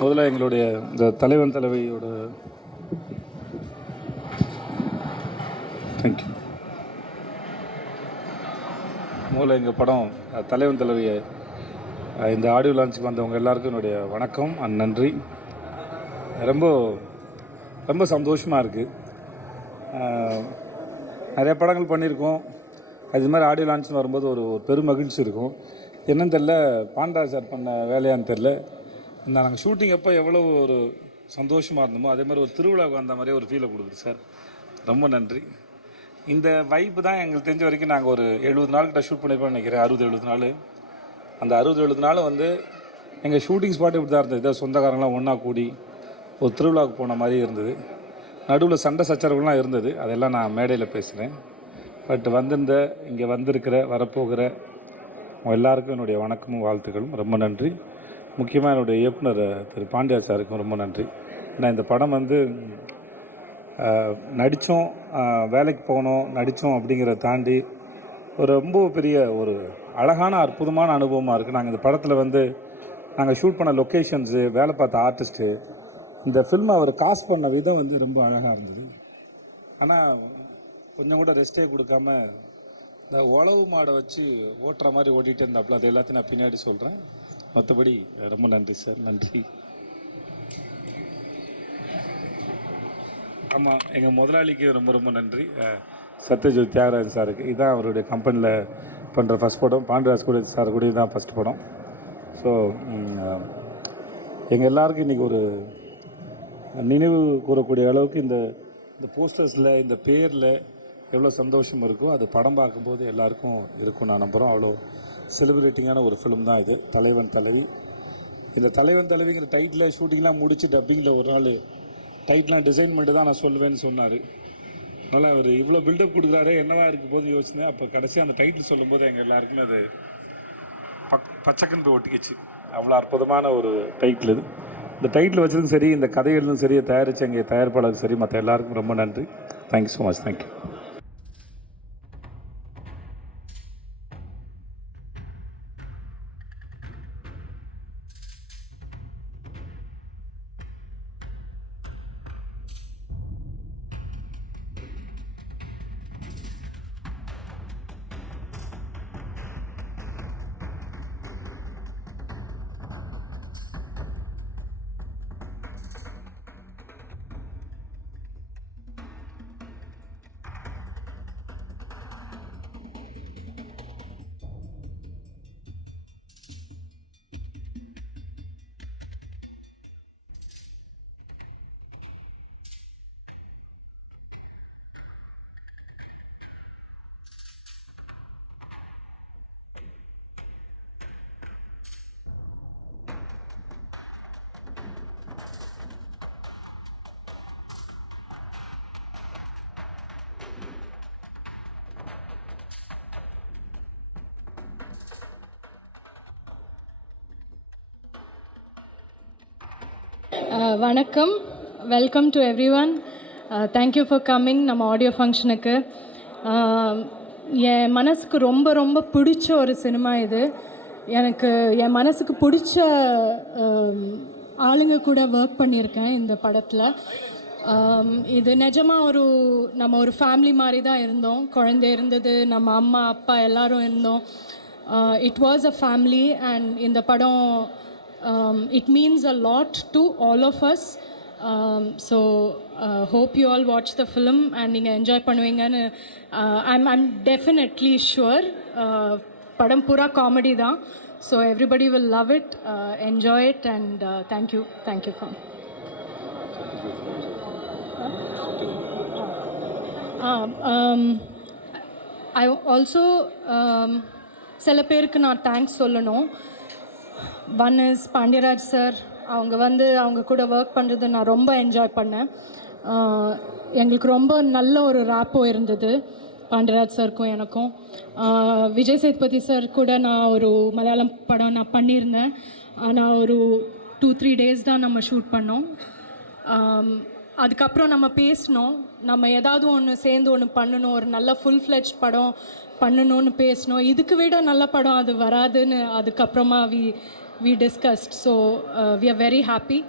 முதல்ல எங்களுடைய இந்த தலைவன் தலைவியோட தேங்க்யூ. முதல்ல எங்கள் படம் தலைவன் தலைவியை இந்த ஆடியோ லான்ச்சுக்கு வந்தவங்க எல்லாருக்கும் என்னுடைய வணக்கம் அண்ட் நன்றி. ரொம்ப ரொம்ப சந்தோஷமாக இருக்குது. நிறைய படங்கள் பண்ணியிருக்கோம். அது மாதிரி ஆடியோ லான்ச்னு வரும்போது ஒரு பெரும் மகிழ்ச்சி இருக்கும். என்னன்னு தெரில, பாண்டராஜ் சார் பண்ண வேலையான்னு தெரில, இந்த நாங்கள் ஷூட்டிங் அப்போ எவ்வளோ ஒரு சந்தோஷமாக இருந்தோமோ அதே மாதிரி ஒரு திருவிழாவுக்கு வந்த மாதிரியே ஒரு ஃபீலை கொடுக்குது சார். ரொம்ப நன்றி. இந்த வைப்பு தான் எங்களுக்கு தெரிஞ்ச வரைக்கும் நாங்கள் ஒரு 70 நாள் கிட்ட ஷூட் பண்ணியிருப்போம்னு நினைக்கிறேன். 60-70 நாள். அந்த 60-70 நாள் வந்து எங்கள் ஷூட்டிங் ஸ்பாட் இப்படி தான் இருந்தது. இதை சொந்தக்காரங்களாம் ஒன்றா கூடி ஒரு திருவிழாவுக்கு போன மாதிரி இருந்தது. நடுவில் சண்டை சச்சரவுலாம் இருந்தது, அதெல்லாம் நான் மேடையில் பேசுகிறேன். பட் இங்கே வந்திருக்கிற வரப்போகிற எல்லாருக்கும் என்னுடைய வணக்கமும் வாழ்த்துக்களும். ரொம்ப நன்றி. முக்கியமாக என்னுடைய இயக்குனர் திரு பாண்டியா சாருக்கும் ரொம்ப நன்றி. நான் இந்த படம் நடித்தோம், வேலைக்கு போனோம், நடித்தோம் அப்படிங்கிறத தாண்டி ஒரு ரொம்ப பெரிய ஒரு அழகான அற்புதமான அனுபவமாக இருக்குது. நாங்கள் இந்த படத்தில் நாங்கள் ஷூட் பண்ண லொக்கேஷன்ஸு, வேலை பார்த்த ஆர்டிஸ்ட்டு, இந்த ஃபில்மை அவர் காஸ்ட் பண்ண விதம் ரொம்ப அழகாக இருந்தது. ஆனால் கொஞ்சம் கூட ரெஸ்ட்டே கொடுக்காம இந்த உழவு மாடை வச்சு ஓட்டுற மாதிரி ஓட்டிகிட்டு இருந்தாப்புல. அது எல்லாத்தையும் நான் பின்னாடி சொல்கிறேன். மற்றபடி ரொம்ப நன்றி சார். நன்றி. ஆமாம், எங்கள் முதலாளிக்கு ரொம்ப ரொம்ப நன்றி. சத்யஜோத் தியாகராஜன் சாருக்கு. இதுதான் அவருடைய கம்பெனியில் பண்ணுற ஃபஸ்ட் படம். பாண்டராஜ் கூட சார் கூட இதுதான் ஃபஸ்ட் படம். ஸோ எங்கள் எல்லாருக்கும் இன்றைக்கி ஒரு நினைவு கூறக்கூடிய அளவுக்கு இந்த போஸ்டர்ஸில், இந்த பேரில் எவ்வளோ சந்தோஷம் இருக்கோ அது படம் பார்க்கும்போது எல்லாருக்கும் இருக்கும் நான் நம்புகிறோம். அவ்வளோ செலிப்ரேட்டிங்கான ஒரு ஃபிலிம் தான் இது, தலைவன் தலைவி. இந்த தலைவன் தலைவிங்கிற டைட்டில் ஷூட்டிங்லாம் முடித்து டப்பிங்கில் ஒரு நாள் டைட்டிலாம் டிசைன் பண்ணிட்டு தான் நான் சொல்லுவேன்னு சொன்னார். அதனால் அவர் இவ்வளோ பில்டப் கொடுக்குறாரு என்னவா இருக்கும் போது யோசிச்சேன். அப்போ கடைசியாக அந்த டைட்டில் சொல்லும்போது எங்கள் எல்லாருக்குமே அது பச்சைக்கன் போய் ஒட்டிக்கிச்சு. அவ்வளோ அற்புதமான ஒரு டைட்டில் இது. இந்த டைட்டில் வச்சதும் சரி, இந்த கதைகளும் சரி, தயாரித்த எங்கள் தயாரிப்பாளருக்கு சரி, மற்ற எல்லாருக்கும் ரொம்ப நன்றி. Thank you so much. தேங்க்யூ. வணக்கம். Welcome to every one. Thank you for coming நம்ம ஆடியோ ஃபங்க்ஷனுக்கு. என் மனசுக்கு ரொம்ப ரொம்ப பிடிச்ச ஒரு சினிமா இது. எனக்கு என் மனசுக்கு பிடிச்ச ஆளுங்க கூட ஒர்க் பண்ணியிருக்கேன் இந்த படத்தில். இது நிஜமாக நம்ம ஒரு ஃபேமிலி மாதிரி தான் இருந்தோம். குழந்தை இருந்தது, நம்ம அம்மா அப்பா எல்லோரும் இருந்தோம். It was a family and இந்த படம் it means a lot to all of us. So hope you all watch the film and நீங்கள் என்ஜாய் பண்ணுவீங்கன்னு I'm definitely sure. படம் பூரா காமெடி தான். So everybody will love it, enjoy it and thank you for I also சில பேருக்கு நான் thanks சொல்லணும். One is Pandiraj sir. அவங்க கூட ஒர்க் பண்ணுறது நான் ரொம்ப என்ஜாய் பண்ணேன். எங்களுக்கு ரொம்ப நல்ல ஒரு ரேப்போ இருந்தது பாண்டியராஜ் சாருக்கும் எனக்கும். விஜய் சேதுபதி சார் கூட நான் ஒரு மலையாளம் படம் நான் பண்ணியிருந்தேன். ஆனால் ஒரு 2-3 days தான் நம்ம ஷூட் பண்ணோம். அதுக்கப்புறம் நம்ம பேசினோம், நம்ம ஏதாவது ஒன்று சேர்ந்து ஒன்று பண்ணணும், ஒரு நல்ல ஃபுல் ஃப்ளெஜ் படம் பண்ணணும்னு பேசினோம். இதுக்கு விட நல்ல படம் அது வராதுன்னு அதுக்கப்புறமா we discussed. So we are very happy.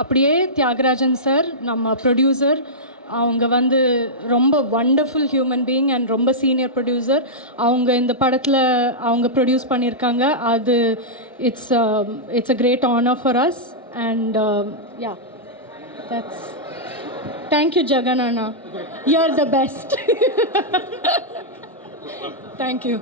அப்படியே தியாகராஜன் சார் நம்ம ப்ரொடியூசர், அவங்க வந்து ரொம்ப வண்டர்ஃபுல் ஹியூமன் பீயிங் அண்ட் ரொம்ப சீனியர் ப்ரொடியூசர். அவங்க இந்த படத்தில் அவங்க ப்ரொடியூஸ் பண்ணியிருக்காங்க. அது it's a great honour for us. And yeah, that's. Thank you Jagan அண்ணா, you are the best. Thank you.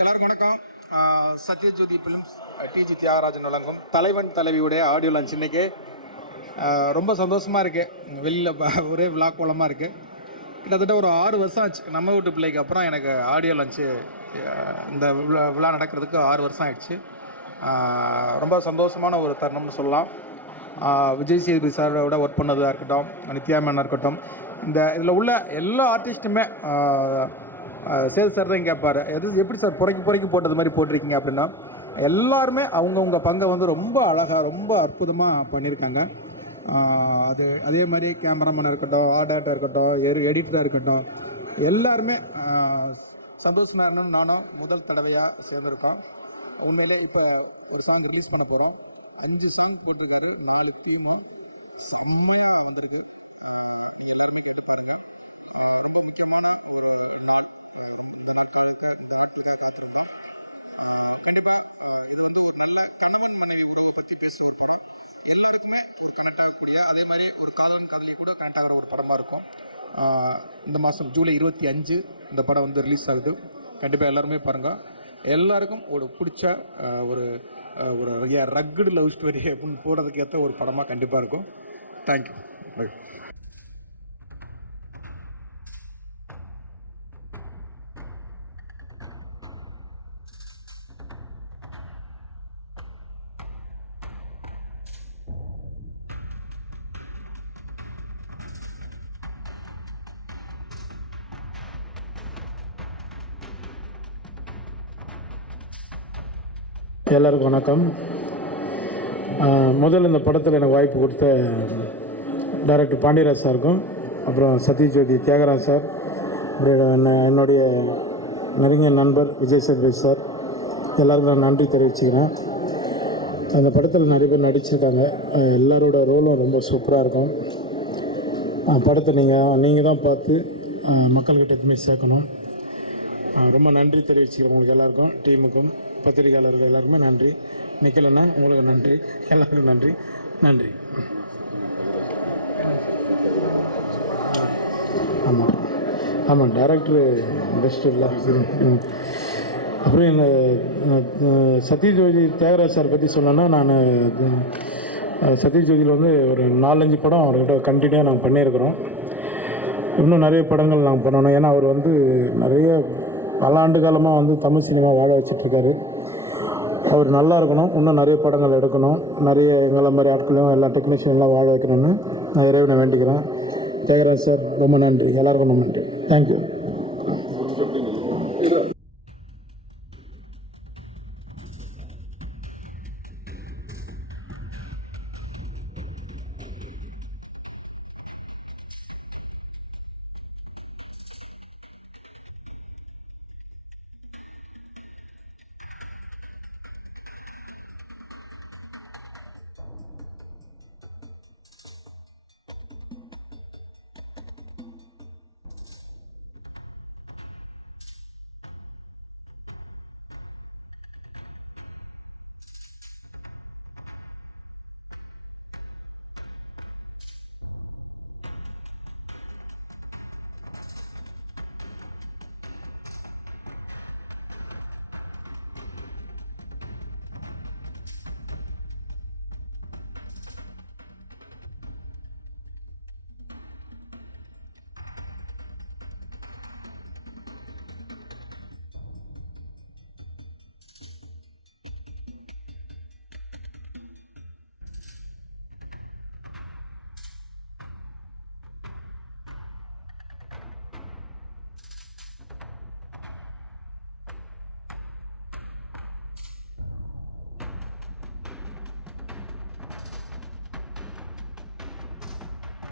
எல்லாருக்கும் வணக்கம். சத்யஜோதி ஃபிலிம்ஸ் டிஜி தியாகராஜன் வழங்கும் தலைவன் தலைவியுடைய ஆடியோ லான்ச் இன்னைக்கு. ரொம்ப சந்தோஷமாக இருக்குது. வெளியில் ஒரே விழா கோலமாக இருக்குது. கிட்டத்தட்ட ஒரு 6 வருஷம் ஆச்சு. நம்ம வீட்டு பிள்ளைக்கு அப்புறம் எனக்கு ஆடியோ லான்ச்சு இந்த விழா நடக்கிறதுக்கு 6 வருஷம் ஆயிடுச்சு. ரொம்ப சந்தோஷமான ஒரு தருணம்னு சொல்லலாம். விஜய் சேதுபதி சாரோட ஒர்க் பண்ணதாக இருக்கட்டும், நித்யா மேனாக இருக்கட்டும், இதில் உள்ள எல்லா ஆர்டிஸ்ட்டுமே சேது சார் தான் கேட்பார், எப்படி சார் புறக்கி போட்டது மாதிரி போட்டிருக்கீங்க அப்படின்னா, எல்லாருமே அவங்கவுங்க பங்கை வந்து ரொம்ப அழகாக ரொம்ப அற்புதமாக பண்ணியிருக்காங்க. அதே மாதிரி கேமராமேனாக இருக்கட்டும், ஆர்டராக இருக்கட்டும், எடிட்டராக இருக்கட்டும், எல்லாருமே சந்தோஷமாக இருந்தோம். நானும் முதல் தடவையாக சேர்ந்துருக்கோம். உண்மையிலே இப்போ ஒரு சாங் ரிலீஸ் பண்ண போகிறோம். 5 சாங் போட்டிருக்காரு, 4 டீமும் செம்மையாக வந்திருக்கு. இந்த மாதம் ஜூலை 25 இந்த படம் வந்து ரிலீஸ் ஆகுது. கண்டிப்பாக எல்லாருமே பாருங்கள். எல்லாருக்கும் ஒரு பிடிச்ச ஒரு ரக்குடு லவ் ஸ்டோரி அப்படின்னு போடுறதுக்கு ஏற்ற ஒரு படமாக கண்டிப்பாக இருக்கும். தேங்க்யூ. எல்லாருக்கும் வணக்கம். முதல்ல இந்த படத்தில் எனக்கு வாய்ப்பு கொடுத்த டைரக்டர் பாண்டியராஜ் சாருக்கும், அப்புறம் சத்யஜோதி தியாகராஜ் சார், அப்புறம் என்னுடைய நெருங்கிய நண்பர் விஜய் சேதுபதி சார், எல்லாருக்கும் நான் நன்றி தெரிவிச்சுக்கிறேன். அந்த படத்தில் நிறைய பேர் நடிச்சிருக்காங்க. எல்லாரோட ரோலும் ரொம்ப சூப்பராக இருக்கும். படத்தை நீங்கள் தான் பார்த்து மக்கள்கிட்ட எதுவுமே சேர்க்கணும். ரொம்ப நன்றி தெரிவிச்சுக்கிறேன் உங்களுக்கு எல்லாருக்கும், டீமுக்கும், பத்திரிகையாளர்கள் எல்லாருக்குமே நன்றி. நிக்கலண்ணா உங்களுக்கு நன்றி, எல்லாருக்கும் நன்றி. நன்றி. ஆமாம் டைரக்டரு பெஸ்ட்டு இல்லை. அப்புறம் இந்த சத்யஜோதி தியாகராஜ் சார் பற்றி சொல்லணுன்னா, நான் சத்யஜோதியில் வந்து ஒரு 4-5 படம் அவர்கிட்ட கண்டினியூவாக நாங்கள் பண்ணியிருக்கிறோம். இன்னும் நிறைய படங்கள் நாங்கள் பண்ணணும். ஏன்னா அவர் வந்து நிறைய பல ஆண்டு காலமாக வந்து தமிழ் சினிமா வாழ வச்சிட்ருக்காரு. அவர் நல்லா இருக்கணும், இன்னும் நிறைய படங்கள் எடுக்கணும், நிறைய எங்களை மாதிரி ஆட்களையும் எல்லா டெக்னீஷியன்லாம் வாழ வைக்கணும்னு நான் இறைவனை வேண்டிக்கிறேன். தியாகராஜ் சார் ரொம்ப நன்றி, எல்லாருக்கும் ரொம்ப நன்றி. தேங்க்யூ.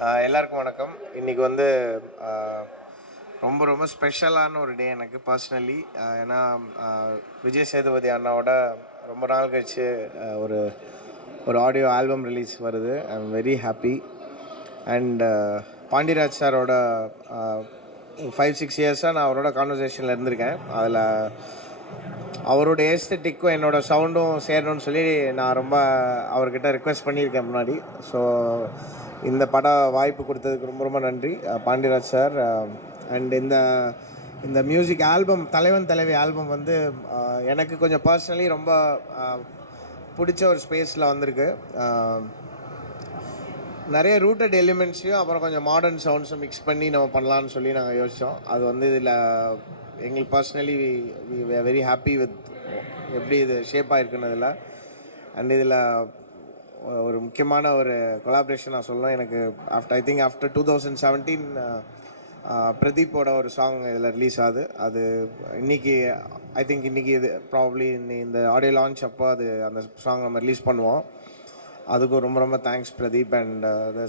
எல்லாருக்கும் வணக்கம். இன்றைக்கி வந்து ரொம்ப ரொம்ப ஸ்பெஷலான ஒரு டே எனக்கு பர்சனலி. ஏன்னா விஜய் சேதுபதி அண்ணாவோட ரொம்ப நாள் கழிச்சு ஒரு ஒரு ஆடியோ ஆல்பம் ரிலீஸ் வருது. ஐ am very happy. And Pandiraj சாரோட 5-6 இயர்ஸாக நான் அவரோட கான்வர்சேஷனில் இருந்திருக்கேன். அதில் அவரோட ஏஸ்தட்டிக்கும் என்னோடய சவுண்டும் சேரணும்னு சொல்லி நான் ரொம்ப அவர்கிட்ட ரிக்வெஸ்ட் பண்ணியிருக்கேன் முன்னாடி. ஸோ இந்த பட வாய்ப்பு கொடுத்ததுக்கு ரொம்ப ரொம்ப நன்றி பாண்டிராஜ் சார். அண்ட் இந்த மியூசிக் ஆல்பம் தலைவன் தலைவி ஆல்பம் வந்து எனக்கு கொஞ்சம் பர்சனலி ரொம்ப பிடிச்ச ஒரு ஸ்பேஸில் வந்திருக்கு. நிறைய ரூட்டட் எலிமெண்ட்ஸையும் அப்புறம் கொஞ்சம் மாடர்ன் சவுண்ட்ஸும் மிக்ஸ் பண்ணி நம்ம பண்ணலான்னு சொல்லி நாங்கள் யோசித்தோம். அது வந்து இதில் எங்களுக்கு personally we very happy with எப்படி இது ஷேப் ஆகிருக்குன்னு இதில். அண்ட் இதில் ஒரு முக்கியமான ஒரு கொலாபரேஷன் நான் சொல்லுவேன். எனக்கு ஆஃப்டர் 2017 பிரதீப்போட ஒரு சாங் இதில் ரிலீஸ் ஆகுது. அது இன்றைக்கி இன்றைக்கி இது ப்ராபப்ளி இந்த ஆடியோ லான்ச் அப்போ அந்த சாங் நம்ம ரிலீஸ் பண்ணுவோம். அதுக்கும் ரொம்ப ரொம்ப thanks Pradeep. And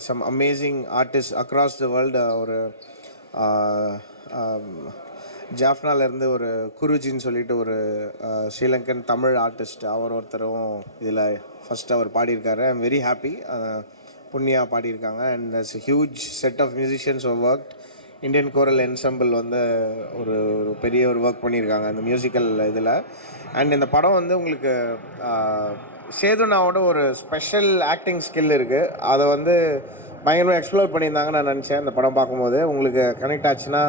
some amazing artist across the world. ஒரு ஜாஃப்னாலேருந்து ஒரு குருஜின்னு சொல்லிட்டு ஒரு ஸ்ரீலங்கன் தமிழ் ஆர்டிஸ்ட், அவர் ஒருத்தரும் இதில் ஃபஸ்ட் அவர் பாடியிருக்காரு. I am very happy. Punya பாடியிருக்காங்க. And that's huge set of musicians work. Indian choral ensemble வந்து ஒரு பெரிய ஒரு ஒர்க் பண்ணியிருக்காங்க இந்த மியூசிக்கல் இதில். அண்ட் இந்த படம் வந்து உங்களுக்கு சேதுனாவோட ஒரு ஸ்பெஷல் ஆக்டிங் ஸ்கில் இருக்குது. அதை வந்து பயங்கரமாக எக்ஸ்ப்ளோர் பண்ணியிருந்தாங்கன்னு நான் நினச்சேன். இந்த படம் பார்க்கும்போது உங்களுக்கு கனெக்ட் ஆச்சுன்னா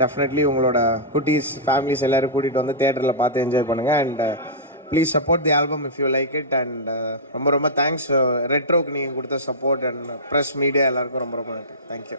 டெஃபினெட்லி உங்களோட குட்டீஸ் ஃபேமிலிஸ் எல்லோரும் கூட்டிகிட்டு வந்து தேட்டரில் பார்த்து என்ஜாய் பண்ணுங்கள். And please support the album if you like it. And ரொம்ப ரொம்ப தேங்க்ஸ் ரெட்ரோக்கு நீங்கள் கொடுத்த சப்போர்ட் அண்ட் ப்ரெஸ் மீடியா எல்லாருக்கும் ரொம்ப ரொம்ப நன்றி. தேங்க்யூ.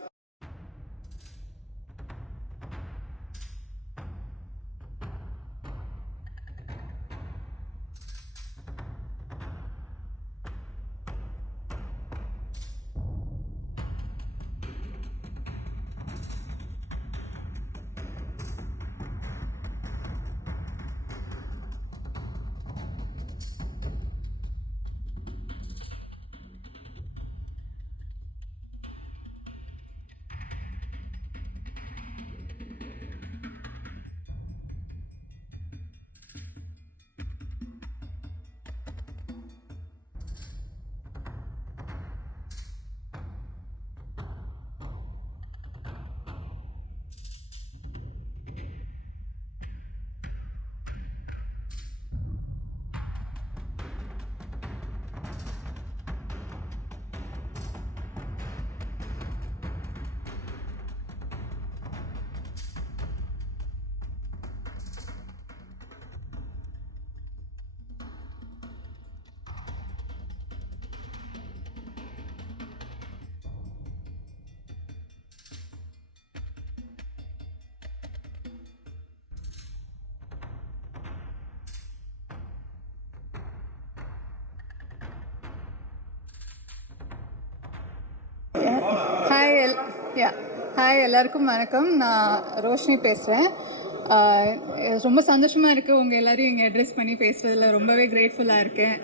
ஹாய் எல்லாருக்கும் வணக்கம். நான் ரோஷினி பேசுகிறேன். ரொம்ப சந்தோஷமாக இருக்குது உங்கள் எல்லோரையும் இங்கே அட்ரெஸ் பண்ணி பேசுகிறதுல ரொம்பவே கிரேட்ஃபுல்லாக இருக்கேன்.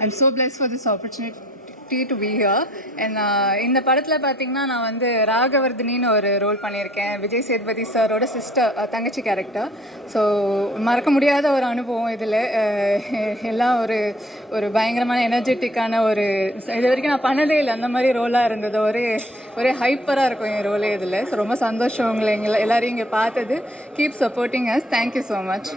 I am so blessed for this opportunity to be here. இந்த படத்தில் பார்த்திங்கன்னா நான் வந்து ராகவர்தினின்னு ஒரு ரோல் பண்ணியிருக்கேன். விஜய் சேதுபதி சாரோட சிஸ்டர், தங்கச்சி கேரக்டர். ஸோ மறக்க முடியாத ஒரு அனுபவம் இதில். எல்லாம் ஒரு பயங்கரமான எனர்ஜெட்டிக்கான இது வரைக்கும் நான் பண்ணதே இல்லை அந்த மாதிரி ரோலாக இருந்தது. ஒரே ஹைப்பராக இருக்கும் என் ரோலே இதில். ஸோ ரொம்ப சந்தோஷம் உங்களை எல்லோரையும் இங்கே பார்த்தது. Keep supporting us. Thank you so much.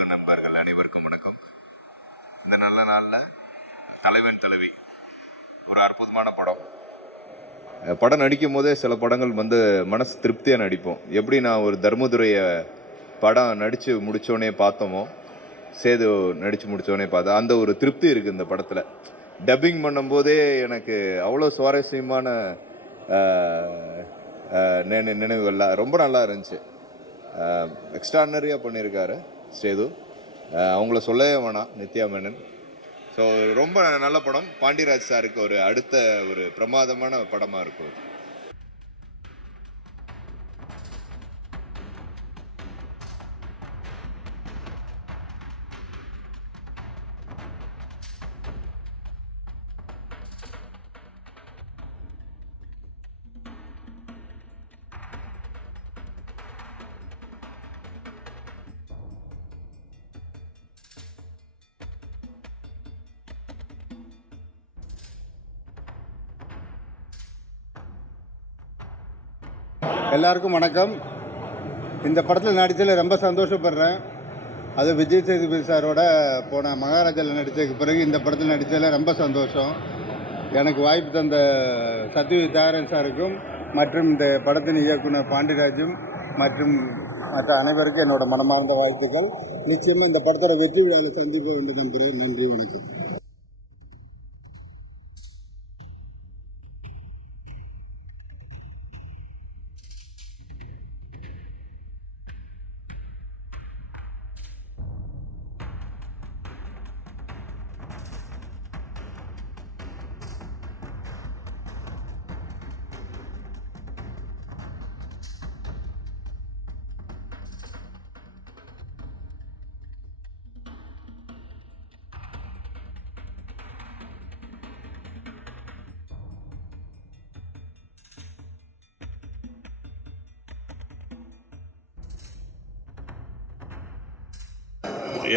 ஊடக நண்பர்கள் அனைவருக்கும் வணக்கம். இந்த நல்ல நாளில் தலைவன் தலைவி ஒரு அற்புதமான படம். படம் நடிக்கும் போதே சில படங்கள் மனசு திருப்தியாக நடிப்போம். எப்படி நான் ஒரு தர்மதுரையை படம் நடித்து முடித்தோடனே பார்த்தோமோ, சேது நடித்து முடித்தோடனே பார்த்தா அந்த ஒரு திருப்தி இருக்குது இந்த படத்தில். டப்பிங் பண்ணும்போதே எனக்கு அவ்வளோ சுவாரஸ்யமான நினைவுகள்லாம் ரொம்ப நல்லா இருந்துச்சு. எக்ஸ்ட்ரானரியாக பண்ணியிருக்காரு சேது. அவங்கள சொல்லவே வேணாம், நித்யா மேனன். ஸோ ரொம்ப நல்ல படம். பாண்டியராஜ் சாருக்கு ஒரு அடுத்த ஒரு பிரமாதமான படமாக இருக்கும். எல்லாருக்கும் வணக்கம். இந்த படத்தில் நடித்ததில் ரொம்ப சந்தோஷப்படுறேன். அது விஜய் சேதுபதி சாரோட போன மகாராஜாவில் நடித்ததுக்கு பிறகு இந்த படத்தில் நடித்ததில் ரொம்ப சந்தோஷம். எனக்கு வாய்ப்பு தந்த சத்யஜித் தியாகராஜன் சாருக்கும் மற்றும் இந்த படத்தின் இயக்குனர் பாண்டியராஜும் மற்றும் மற்ற அனைவருக்கும் என்னோட மனமார்ந்த வாழ்த்துக்கள். நிச்சயமாக இந்த படத்தோட வெற்றி விழாவில் சந்திப்போம் என்று நம்புகிறேன். நன்றி, வணக்கம்.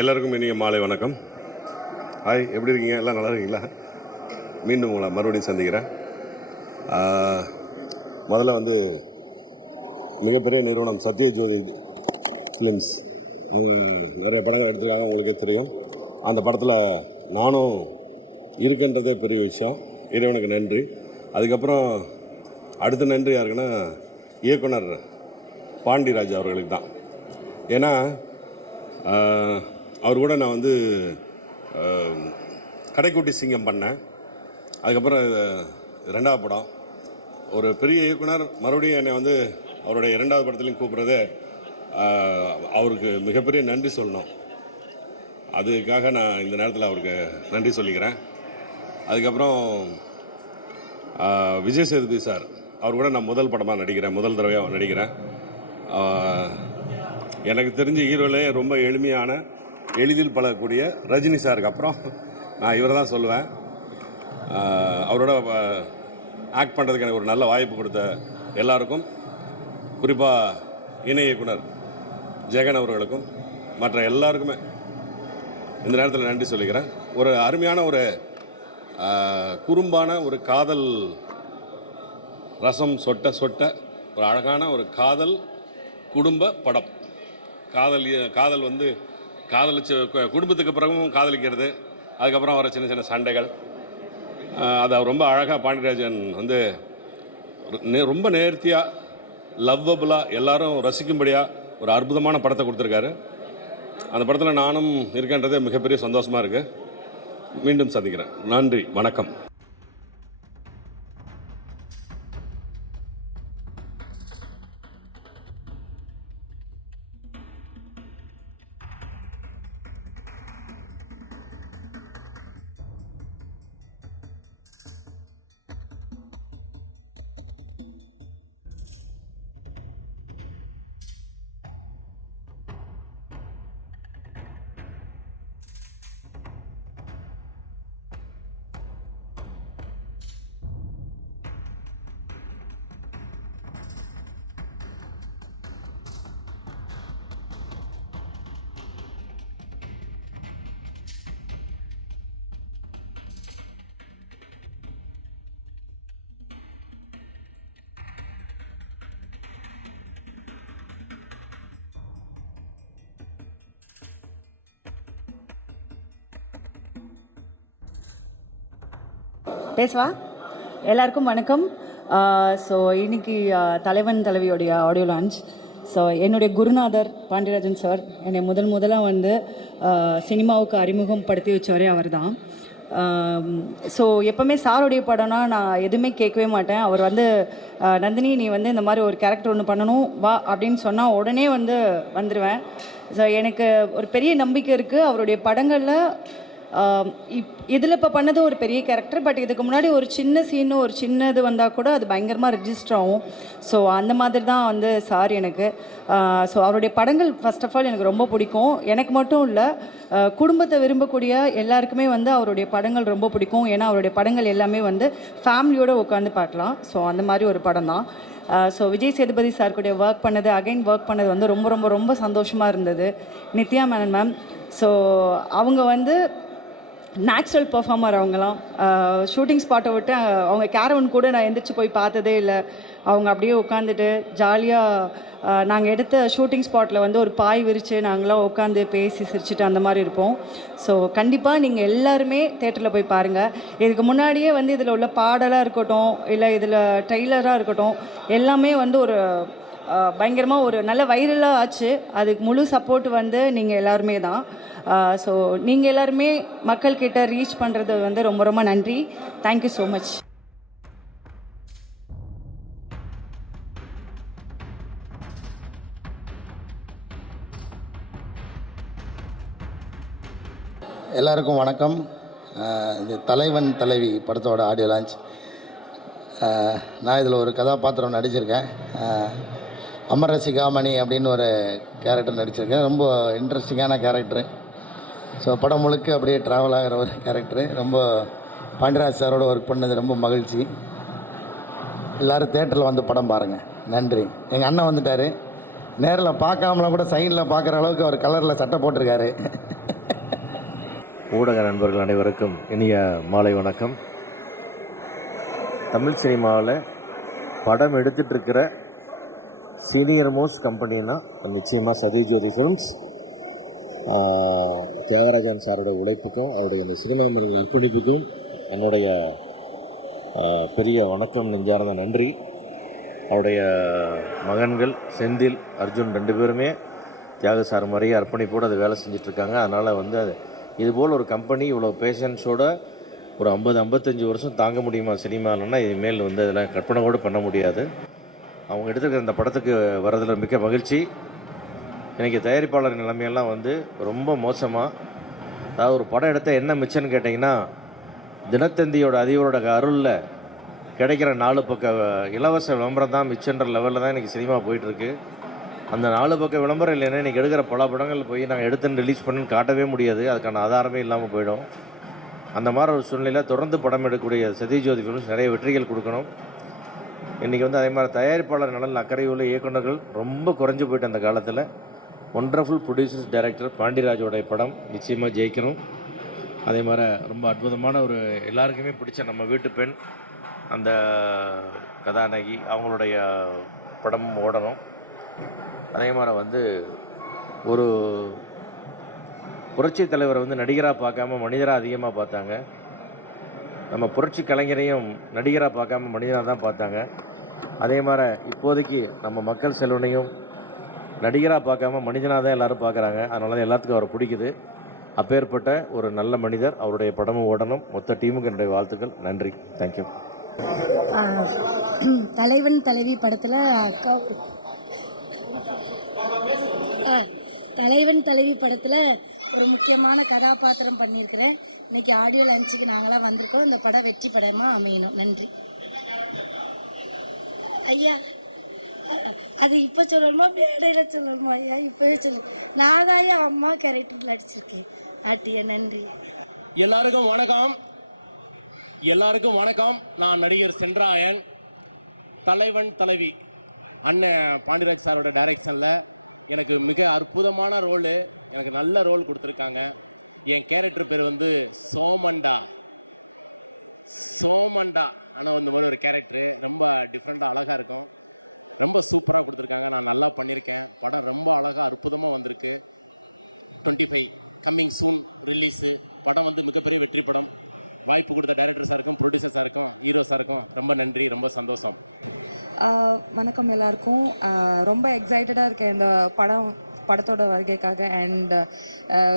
எல்லாருக்கும் இனிய மாலை வணக்கம். ஹாய், எப்படி இருக்கீங்க? எல்லாம் நல்லா இருக்கீங்களா? மீண்டும் உங்களை மறுபடியும் சந்திக்கிறேன். முதல்ல மிகப்பெரிய நிறுவனம் சத்யஜோதி ஃபிலிம்ஸ், அவங்க நிறைய படங்கள் எடுத்திருக்காங்க, உங்களுக்கே தெரியும். அந்த படத்தில் நானும் இருக்குன்றதே பெரிய விஷயம். இறைவனுக்கு நன்றி. அதுக்கப்புறம் அடுத்த நன்றி யாருக்குன்னா இயக்குனர் பாண்டியராஜ் அவர்களுக்கு தான். ஏன்னா அவர் கூட நான் கடைக்குட்டி சிங்கம் பண்ணேன். அதுக்கப்புறம் ரெண்டாவது படம். ஒரு பெரிய இயக்குனர் மறுபடியும் என்னை அவருடைய இரண்டாவது படத்துலையும் கூப்பிட்றது அவருக்கு மிகப்பெரிய நன்றி சொல்லணும். அதுக்காக நான் இந்த நேரத்தில் அவருக்கு நன்றி சொல்லிக்கிறேன். அதுக்கப்புறம் விஜய் சேதுபதி சார், அவர் கூட நான் முதல் தடவையாக நடிக்கிறேன். எனக்கு தெரிஞ்ச ஹீரோலே ரொம்ப எளிமையான, எளிதில் பழகக்கூடிய ரஜினி சாருக்கு அப்புறம் நான் இவரை தான் சொல்லுவேன். அவரோட ஆக்ட் பண்ணுறதுக்கு எனக்கு ஒரு நல்ல வாய்ப்பு கொடுத்த எல்லாருக்கும், குறிப்பாக இணை இயக்குனர் ஜெகன் அவர்களுக்கும் மற்ற எல்லாருக்குமே இந்த நேரத்தில் நன்றி சொல்லிக்கிறேன். ஒரு அருமையான ஒரு குறும்பான ஒரு காதல் ரசம் சொட்ட ஒரு அழகான ஒரு காதல் குடும்ப படம். காதலிச்சு குடும்பத்துக்கு பிறகும் காதலிக்கிறது, அதுக்கப்புறம் வர சின்ன சின்ன சண்டைகள், அதை ரொம்ப அழகாக பாண்டியராஜன் ரொம்ப நேர்த்தியாக, லவ்வபுளாக, எல்லாரும் ரசிக்கும்படியாக ஒரு அற்புதமான படத்தை கொடுத்துருக்காரு. அந்த படத்தில் நானும் இருக்கேன்றதே மிகப்பெரிய சந்தோஷமாக இருக்குது. மீண்டும் சந்திக்கிறேன். நன்றி, வணக்கம். பேசவா? எல்லாருக்கும் வணக்கம். ஸோ இன்னைக்கு தலைவன் தலைவியோடைய ஆடியோ லான்ச். ஸோ என்னுடைய குருநாதர் பாண்டியராஜன் சார் என்னை முதலாக வந்து சினிமாவுக்கு அறிமுகம் படுத்தி வச்சவரே அவர் தான். ஸோ எப்போவுமே சாருடைய படம்னா நான் எதுவுமே கேட்கவே மாட்டேன். அவர் வந்து நந்தினி நீ வந்து இந்த மாதிரி ஒரு கேரக்டர் ஒன்று பண்ணணும் வா அப்படின்னு சொன்னால் உடனே வந்து வந்துடுவேன். ஸோ எனக்கு ஒரு பெரிய நம்பிக்கை இருக்குது அவருடைய படங்களில். இதில் இப்போ பண்ணது ஒரு பெரிய கேரக்டர், பட் இதுக்கு முன்னாடி ஒரு சின்ன சீனு ஒரு சின்ன இது வந்தால் கூட அது பயங்கரமாக ரெஜிஸ்டர் ஆகும். ஸோ அந்த மாதிரி தான் வந்து சார் எனக்கு. ஸோ அவருடைய படங்கள் ஃபர்ஸ்ட் ஆஃப் ஆல் எனக்கு ரொம்ப பிடிக்கும். எனக்கு மட்டும் இல்லை, குடும்பத்தை விரும்பக்கூடிய எல்லாருக்குமே வந்து அவருடைய படங்கள் ரொம்ப பிடிக்கும். ஏன்னா அவருடைய படங்கள் எல்லாமே வந்து ஃபேமிலியோடு உட்காந்து பார்க்கலாம். ஸோ அந்த மாதிரி ஒரு படம் தான். ஸோ விஜய் சேதுபதி சார் கூட ஒர்க் பண்ணது வந்து ரொம்ப ரொம்ப ரொம்ப சந்தோஷமாக இருந்தது. நித்யா மேனன் மேம், ஸோ அவங்க வந்து நேச்சுரல் பெர்ஃபார்மர். அவங்களாம் ஷூட்டிங் ஸ்பாட்டை விட்டு அவங்க கேரவன் கூட நான் எந்திரிச்சு போய் பார்த்ததே இல்லை. அவங்க அப்படியே உட்காந்துட்டு ஜாலியாக நாங்கள் எடுத்த ஷூட்டிங் ஸ்பாட்டில் வந்து ஒரு பாய் விரித்து நாங்களாம் உட்காந்து பேசி சிரிச்சுட்டு அந்த மாதிரி இருப்போம். ஸோ கண்டிப்பாக நீங்கள் எல்லாருமே தேட்டரில் போய் பாருங்கள். இதுக்கு முன்னாடியே வந்து இதில் உள்ள பாடலாக இருக்கட்டும், இல்லை இதில் ட்ரெய்லராக இருக்கட்டும், எல்லாமே வந்து ஒரு பயங்கரமாக ஒரு நல்ல வைரலாக ஆச்சு. அதுக்கு முழு சப்போர்ட் வந்து நீங்கள் எல்லாருமே தான். ஸோ நீங்கள் எல்லாருமே மக்கள்கிட்ட ரீச் பண்ணுறது வந்து ரொம்ப ரொம்ப நன்றி. Thank you so much. எல்லாருக்கும் வணக்கம். இது தலைவன் தலைவி படத்தோட ஆடியோ லான்ச். நான் இதில் ஒரு கதாபாத்திரம் நடிச்சிருக்கேன். அமரசிகாமணி அப்படின்னு ஒரு கேரக்டர் நடிச்சிருக்கேன். ரொம்ப இன்ட்ரெஸ்டிங்கான கேரக்டரு. ஸோ படம் முழுக்க அப்படியே ட்ராவல் ஆகிற ஒரு கேரக்டரு. ரொம்ப பாண்டியராஜ் சாரோட ஒர்க் பண்ணது ரொம்ப மகிழ்ச்சி. எல்லோரும் தேட்டரில் வந்து படம் பாருங்கள். நன்றி. எங்கள் அண்ணன் வந்துட்டார். நேரில் பார்க்காமலாம் கூட சைனில் பார்க்குற அளவுக்கு அவர் கலரில் சட்டை போட்டிருக்காரு. ஊடக நண்பர்கள் அனைவருக்கும் இனிய மாலை வணக்கம். தமிழ் சினிமாவில் படம் எடுத்துகிட்டு இருக்கிற சீனியர் மோஸ்ட் கம்பெனின்னா நிச்சயமாக சத்யஜோதி ஃபிலிம்ஸ். தியாகராஜன் சாரோட உழைப்புக்கும் அவருடைய அந்த சினிமா மனிதர்கள் அர்ப்பணிப்புக்கும் என்னுடைய பெரிய வணக்கம், நெஞ்சார்ந்த நன்றி. அவருடைய மகன்கள் செந்தில், அர்ஜுன் 2 பேருமே தியாக சார் மாதிரியே அர்ப்பணிப்போடு அதை வேலை செஞ்சிட்ருக்காங்க. அதனால் வந்து இதுபோல் ஒரு கம்பெனி இவ்வளோ பேஷன்ஸோட ஒரு 50-55 வருஷம் தாங்க முடியுமா சினிமாலன்னா இனிமேல் வந்து அதெல்லாம் கற்பனை கூட பண்ண முடியாது. அவங்க எடுத்துக்கிற இந்த படத்துக்கு வர்றதில் மிக்க மகிழ்ச்சி. இன்றைக்கி தயாரிப்பாளர் நிலைமையெல்லாம் வந்து ரொம்ப மோசமாக. அதாவது ஒரு படம் எடுத்தால் என்ன மிச்சம்னு கேட்டிங்கன்னா, தினத்தந்தியோட அதிபரோட அருளில் கிடைக்கிற 4 பக்க இலவச விளம்பரம் தான் மிச்சன்ற லெவலில் தான் இன்றைக்கி சினிமா போயிட்டுருக்கு. அந்த 4 பக்க விளம்பரம் இல்லைன்னா இன்றைக்கி எடுக்கிற பல படங்கள் போய் நாங்கள் எடுத்துன்னு ரிலீஸ் பண்ணுன்னு காட்டவே முடியாது. அதுக்கான ஆதாரமே இல்லாமல் போயிடும். அந்த மாதிரி ஒரு சூழ்நிலையில் தொடர்ந்து படம் எடுக்கக்கூடிய சத்யஜோதி ஃபிலிம்ஸ் நிறைய வெற்றிகள் கொடுக்கணும். இன்றைக்கி வந்து அதே மாதிரி தயாரிப்பாளர் நலன் அக்கறை உள்ள இயக்குநர்கள் ரொம்ப குறைஞ்சி போயிட்டு அந்த காலத்தில். ஒண்டர்ஃபுல் ப்ரொடியூசர்ஸ் டைரக்டர் பாண்டியராஜோடைய படம் நிச்சயமாக ஜெயிக்கணும். அதே மாதிரி ரொம்ப அற்புதமான ஒரு எல்லாருக்குமே பிடிச்ச நம்ம வீட்டு பெண் அந்த கதாநாயகி அவங்களுடைய படம் ஓடணும். அதே மாதிரி வந்து ஒரு புரட்சி தலைவரை வந்து நடிகராக பார்க்காம மனிதராக அதிகமாக பார்த்தாங்க. நம்ம புரட்சி கலைஞரையும் நடிகராக பார்க்காம மனிதனாக தான் பார்த்தாங்க. அதே மாதிரி இப்போதைக்கு நம்ம மக்கள் செல்வனையும் நடிகராக பார்க்காம மனிதனாக தான் எல்லோரும் பார்க்குறாங்க. அதனால தான் எல்லாத்துக்கும் அவரை பிடிக்குது. அப்பேற்பட்ட ஒரு நல்ல மனிதர். அவருடைய படமும் ஓடணும். மொத்த டீமுக்கு என்னுடைய வாழ்த்துக்கள். நன்றி. தேங்க்யூ. தலைவன் தலைவி படத்தில் அக்கா தலைவன் தலைவி படத்தில் ஒரு முக்கியமான கதாபாத்திரம் பண்ணியிருக்கிறேன். இன்றைக்கி ஆடியோ லான்ச்சுக்கு நாங்களாம் வந்திருக்கோம். இந்த படம் வெற்றி படமாக அமையணும். நன்றி. ஐயா அது இப்போ சொல்லணுமா மேடையில் சொல்லணுமா? ஐயா இப்போவே சொல்லணும். நான் தான் ஐயா அம்மா கேரக்டரில் அடிச்சிருக்கேன். ஆட்டியா நன்றி. எல்லாருக்கும் வணக்கம். நான் நடிகர் சென்றாயன். தலைவன் தலைவி அண்ணன் பாண்டியராஜ் சாரோட டைரக்ஷனில் எனக்கு மிக அற்புதமான ரோலு, எனக்கு நல்ல ரோல் கொடுத்துருக்காங்க. என் கேரக்டர் பேர் வந்து சோமண்டி. சோமண்டா கேரக்டர் நான் நல்லா பண்ணியிருக்கேன். ரொம்ப அழகாக அற்புதமாக வந்திருக்கு. 25 கம்மிங் சூன் ரிலீஸு. படம் வந்து மிகப்பெரிய வெற்றி படம். வாய்ப்பு கொடுத்த டைரக்டர் சாருக்கும் ப்ரொடியூசர் சாருக்கும் சாருக்கும் ரொம்ப நன்றி, ரொம்ப சந்தோஷம். வணக்கம் எல்லாருக்கும். ரொம்ப எக்ஸைட்டடாக இருக்கேன் இந்த படத்தோட வருகைக்காக. அண்ட்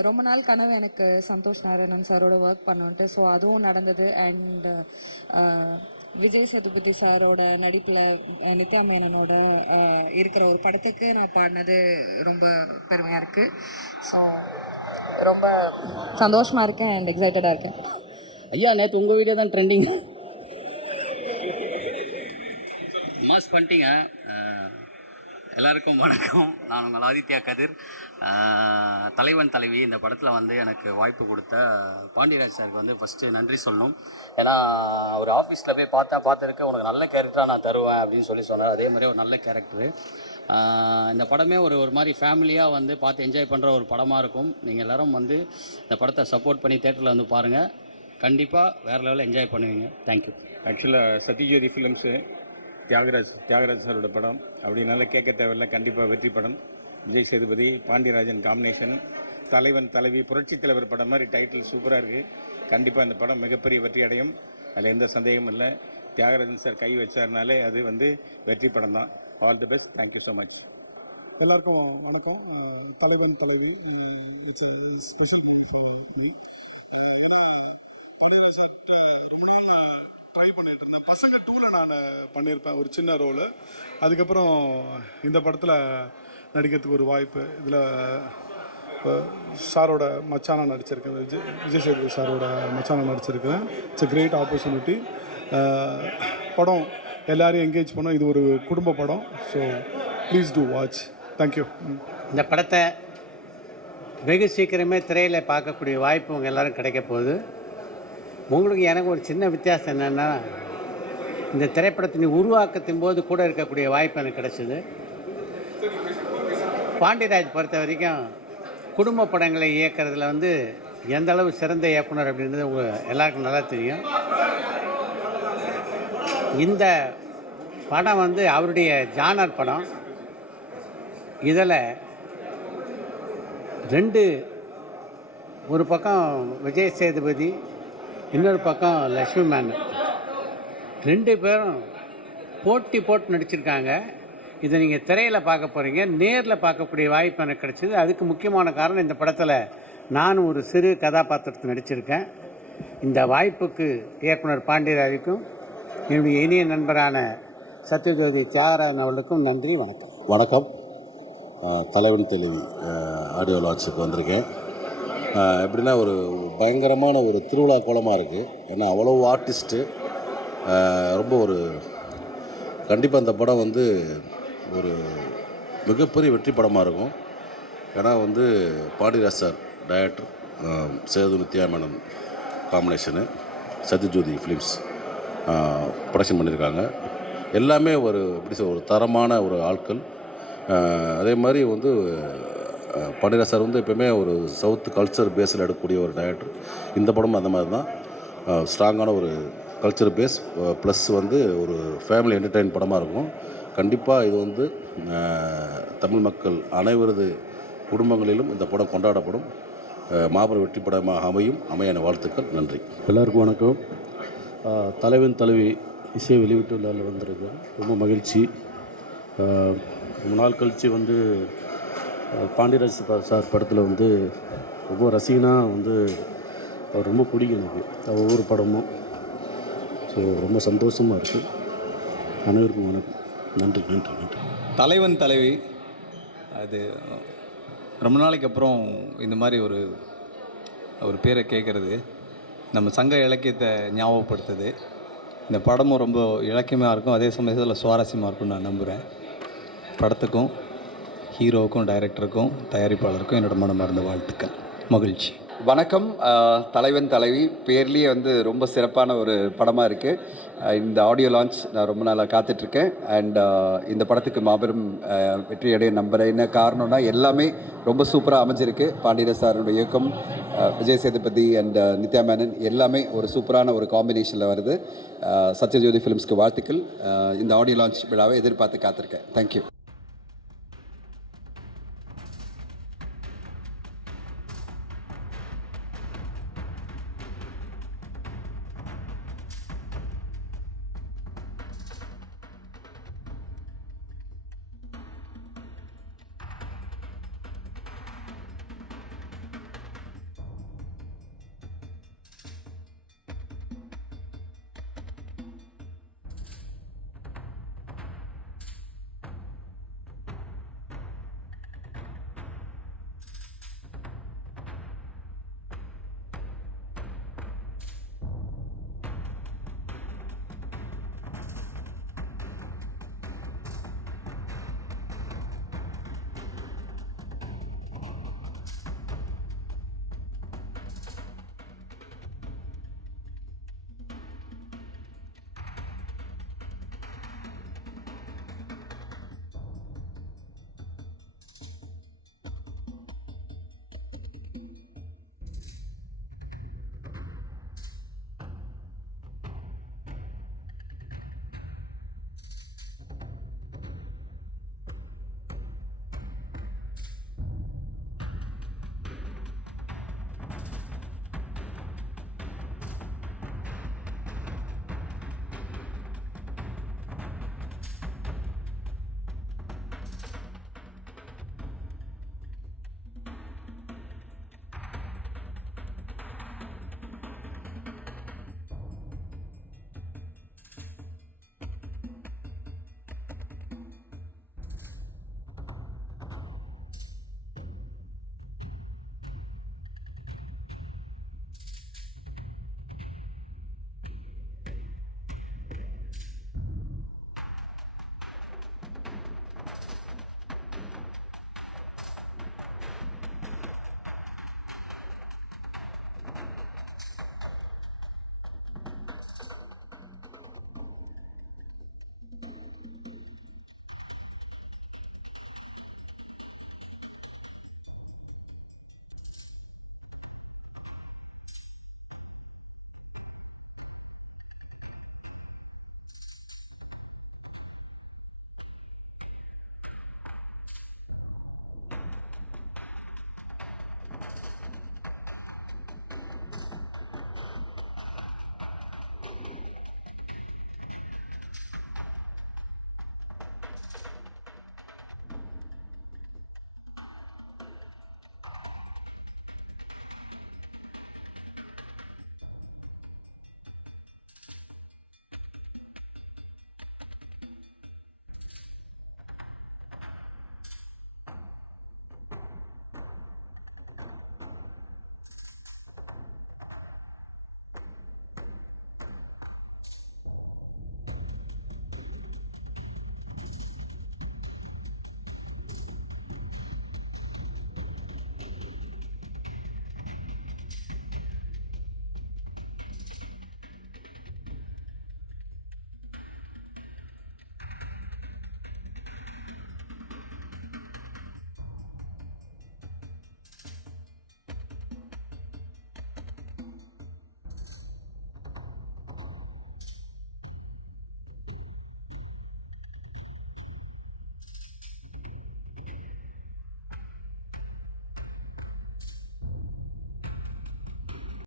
ரொம்ப நாள் கனவு எனக்கு சந்தோஷ் நாராயணன் சாரோட ஒர்க் பண்ணுன்ட்டு. ஸோ அதுவும் நடந்தது. அண்ட் விஜய் சேதுபதி சாரோட நடிப்பில் நித்யா மேனனோட இருக்கிற ஒரு படத்துக்கு நான் பாடினது ரொம்ப பெருமையாக இருக்குது. ஸோ ரொம்ப சந்தோஷமாக இருக்கேன் அண்ட் எக்ஸைட்டடாக இருக்கேன். ஐயா, நேற்று உங்கள் வீடியோ தான் ட்ரெண்டிங். மாஸ் பண்ணிட்டீங்க. எல்லாருக்கும் வணக்கம். நான் உங்கள் ஆதித்யா கதிர். தலைவன் தலைவி இந்த படத்தில் வந்து எனக்கு வாய்ப்பு கொடுத்த பாண்டியராஜ் சாருக்கு வந்து ஃபஸ்ட்டு நன்றி சொல்லணும். ஏன்னா ஒரு ஆஃபீஸில் போய் பார்த்துருக்க உனக்கு நல்ல கேரக்டராக நான் தருவேன் அப்படின்னு சொன்னார். அதே மாதிரி ஒரு நல்ல கேரக்டரு. இந்த படமே ஒரு மாதிரி ஃபேமிலியாக வந்து பார்த்து என்ஜாய் பண்ணுற ஒரு படமாக இருக்கும். நீங்கள் எல்லோரும் வந்து இந்த படத்தை சப்போர்ட் பண்ணி தேட்டரில் வந்து பாருங்கள். கண்டிப்பாக வேறு லெவலில் என்ஜாய் பண்ணுவீங்க. தேங்க்யூ. ஆக்சுவலாக சத்யஜோதி ஃபிலிம்ஸு தியாகராஜ் சாரோட படம் அப்படின்னால கேட்க தேவையில்லை. கண்டிப்பாக வெற்றி படம். விஜய் சேதுபதி பாண்டியராஜன் காம்பினேஷன். தலைவன் தலைவி புரட்சித் தலைவர் படம் மாதிரி டைட்டில் சூப்பராக இருக்குது. கண்டிப்பாக இந்த படம் மிகப்பெரிய வெற்றி அடையும். அதில் எந்த சந்தேகமும் இல்லை. தியாகராஜன் சார் கை வச்சார்னாலே அது வந்து வெற்றி படம் தான். All the best. Thank you so much. எல்லாருக்கும் வணக்கம். தலைவன் தலைவி இட்ஸ் ஸ்பெஷல் மீ. ட்ரை பண்ணிட்டு இருந்தேன். பசங்க 2ல் நான் பண்ணியிருப்பேன் ஒரு சின்ன ரோலு. அதுக்கப்புறம் இந்த படத்தில் நடிக்கிறதுக்கு ஒரு வாய்ப்பு. இதில் இப்போ சாரோட மச்சானா நடிச்சிருக்கேன். விஜய் சேதுபதி சாரோட மச்சானா நடிச்சிருக்கேன். It's a great opportunity. படம் எல்லாரையும் என்கேஜ் பண்ணோம். இது ஒரு குடும்ப படம். So please do watch. Thank you. இந்த படத்தை வெகு சீக்கிரமே திரையில் பார்க்கக்கூடிய வாய்ப்பு உங்கள் எல்லோரும் கிடைக்க போகுது. உங்களுக்கு எனக்கு ஒரு சின்ன வித்தியாசம் என்னென்னா, இந்த திரைப்படத்தின் உருவாக்கத்தின் போது கூட இருக்கக்கூடிய வாய்ப்பு எனக்கு கிடைச்சிது. பாண்டியராஜ் பொறுத்த வரைக்கும் குடும்ப படங்களை இயக்கிறதுல வந்து எந்த அளவு சிறந்த இயக்குனர் அப்படின்றது உங்கள் எல்லாருக்கும் நல்லா தெரியும். இந்த படம் வந்து அவருடைய ஜானர் படம். இதில் ஒரு பக்கம் விஜய் சேதுபதி, இன்னொரு பக்கம் லக்ஷ்மி மேனன், 2 பேரும் போட்டு நடிச்சிருக்காங்க. இதை நீங்கள் திரையில் பார்க்க போகிறீங்க. நேரில் பார்க்கக்கூடிய வாய்ப்பு எனக்கு கிடைச்சிது. அதுக்கு முக்கியமான காரணம், இந்த படத்தில் நானும் ஒரு சிறு கதாபாத்திரத்தை நடிச்சிருக்கேன். இந்த வாய்ப்புக்கு இயக்குனர் பாண்டியராஜுக்கும் என்னுடைய இனிய நண்பரான சத்யஜோதி தியாகராஜன் அவர்களுக்கும் நன்றி. வணக்கம். வணக்கம். தலைவன் தலைவி ஆடியோ லான்ச்சுக்கு வந்திருக்கேன். எப்படின்னா ஒரு பயங்கரமான ஒரு திருவிழா கோலமாக இருக்குது. ஏன்னா அவ்வளோ ஆர்டிஸ்ட்டு. ரொம்ப கண்டிப்பாக இந்த படம் வந்து ஒரு மிகப்பெரிய வெற்றி படமாக இருக்கும். ஏன்னா வந்து Pandiraj sir director, Sethu Nithya Menon combination, Sathyajyothi films production பண்ணியிருக்காங்க. எல்லாமே ஒரு தரமான ஒரு ஆட்கள். அதே மாதிரி வந்து பாண்டியராஜ் சார் வந்து எப்போயுமே ஒரு சவுத் கல்ச்சர் பேஸில் எடுக்கக்கூடிய ஒரு டைரக்டர். இந்த படம் அந்த மாதிரி தான். ஸ்ட்ராங்கான ஒரு கல்ச்சர் பேஸ் ப்ளஸ் வந்து ஒரு ஃபேமிலி என்டர்டெயின் படமாக இருக்கும். கண்டிப்பாக இது வந்து தமிழ் மக்கள் அனைவரது குடும்பங்களிலும் இந்த படம் கொண்டாடப்படும். மாபெரும் வெற்றி படமாக அமையான வாழ்த்துக்கள். நன்றி. எல்லாருக்கும் வணக்கம். தலைவன் தலைவி இசை வெளியீட்டு வந்திருக்கு. ரொம்ப மகிழ்ச்சி. ரொம்ப நாள் கழித்து வந்து பாண்டியராஜ் சார் படத்தில் வந்து ரொம்ப ரசிகனாக வந்து அவர் ரொம்ப பிடிக்கும் எனக்கு ஒவ்வொரு படமும். ஸோ ரொம்ப சந்தோஷமாக இருக்குது. அனைவருக்கும் வணக்கம். நன்றி நன்றி நன்றி. தலைவன் தலைவி அது ரொம்ப நாளைக்கு அப்புறம் இந்த மாதிரி ஒரு பேரை கேட்குறது நம்ம சங்க இலக்கியத்தை ஞாபகப்படுத்துது. இந்த படமும் ரொம்ப இலக்கியமாக இருக்கும், அதே சமயத்தில் சுவாரஸ்யமாக இருக்கும்னு நான் நம்புகிறேன். படத்துக்கும் ஹீரோவுக்கும் டைரக்டருக்கும் தயாரிப்பாளருக்கும் என்னோட மனமார்ந்த வாழ்த்துக்கள். மகிழ்ச்சி. வணக்கம். தலைவன் தலைவி பேர்லேயே வந்து ரொம்ப சிறப்பான ஒரு படமாக இருக்குது. இந்த ஆடியோ லான்ச் நான் ரொம்ப நாளாக காத்துட்ருக்கேன். அண்ட் இந்த படத்துக்கு மாபெரும் வெற்றி அடைய நம்புகிறேன். என்ன காரணம்னா எல்லாமே ரொம்ப சூப்பராக அமைஞ்சிருக்கு. பாண்டியராஜ் சாரோட இயக்கம், விஜய் சேதுபதி அண்ட் நித்யா மேனன் எல்லாமே ஒரு சூப்பரான ஒரு காம்பினேஷனில் வருது. சத்யஜோதி ஃபிலிம்ஸ்க்கு வாழ்த்துக்கள். இந்த ஆடியோ லான்ச் விழாவை எதிர்பார்த்து காத்திருக்கேன். தேங்க்யூ.